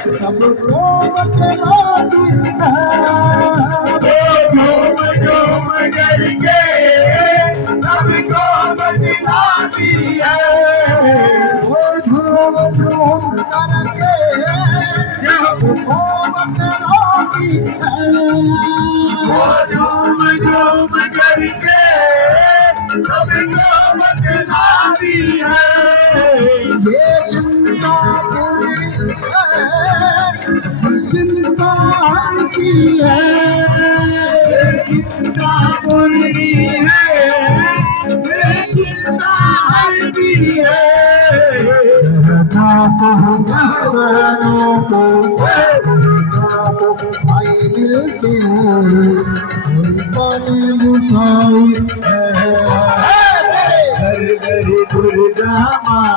सबको बतलाती है। झूम झूम करके सबको बतलाती है। वो झूम झूम करके सबको बतलाती है। वो झूम झूम करके सबको बतलाती है। ये चिंता पूरी है, चिंता की है। चिंता पूरी है, चिंता हरती है। जवानों को आई मिलती है, पानी लुटाई है। घर घर दुर्गा माँ